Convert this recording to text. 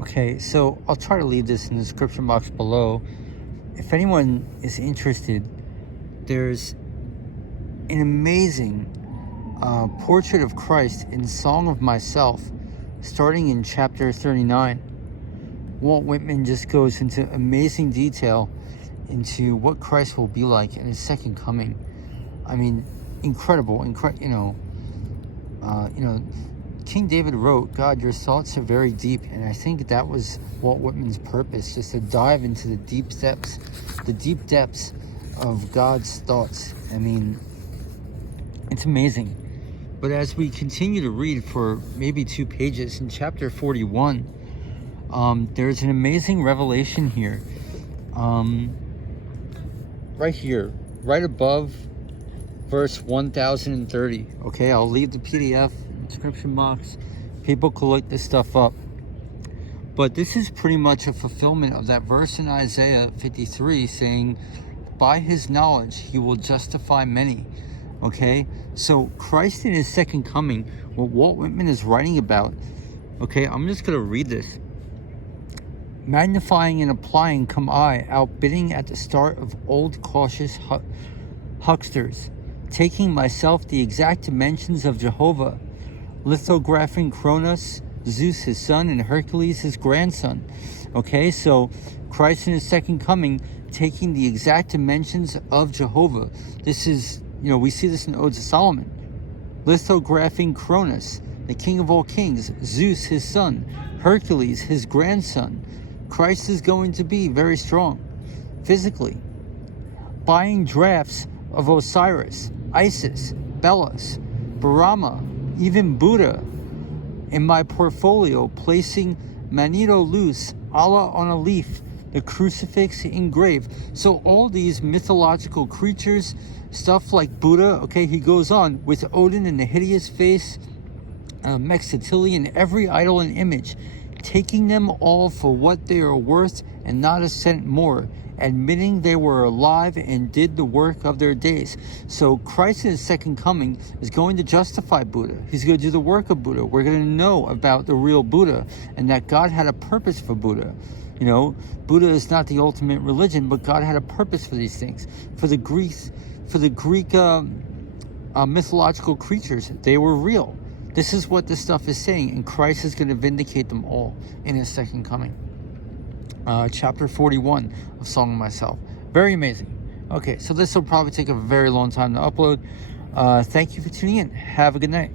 Okay, so I'll try to leave this in the description box below. If anyone is interested, there's an amazing portrait of Christ in Song of Myself, starting in chapter 39. Walt Whitman just goes into amazing detail into what Christ will be like in his second coming. I mean, incredible. King David wrote, "God, your thoughts are very deep," and I think that was Walt Whitman's purpose, just to dive into the deep depths of God's thoughts. I mean, it's amazing. But as we continue to read for maybe 2 pages in chapter 41, there's an amazing revelation here. Right here, right above verse 1030. Okay, I'll leave the PDF description box. People can look this stuff up. But this is pretty much a fulfillment of that verse in Isaiah 53 saying, by his knowledge he will justify many. Okay, so Christ in his second coming, what Walt Whitman is writing about, okay, I'm just going to read this. Magnifying and applying come I, outbidding at the start of old cautious hucksters, taking myself the exact dimensions of Jehovah, lithographing Cronus, Zeus his son, and Hercules his grandson. Okay, so Christ in his second coming, taking the exact dimensions of Jehovah. This is, we see this in Odes of Solomon. Lithographing Cronus, the king of all kings, Zeus his son, Hercules his grandson. Christ is going to be very strong physically. Buying drafts of Osiris, Isis, Belus, Brahma, even Buddha in my portfolio, placing Manito loose, Allah on a leaf, the crucifix engraved. So all these mythological creatures, stuff like Buddha, okay, he goes on with Odin and the hideous face, Mexitili, every idol and image, taking them all for what they are worth and not a cent more, admitting they were alive and did the work of their days. So Christ in his second coming is going to justify Buddha. He's going to do the work of Buddha. We're going to know about the real Buddha and that God had a purpose for Buddha. Buddha is not the ultimate religion, but God had a purpose for these things. For the Greek mythological creatures, they were real. This is what this stuff is saying, and Christ is going to vindicate them all in his second coming. Chapter 41 of Song of Myself. Very amazing. Okay, so this will probably take a very long time to upload. Thank you for tuning in. Have a good night.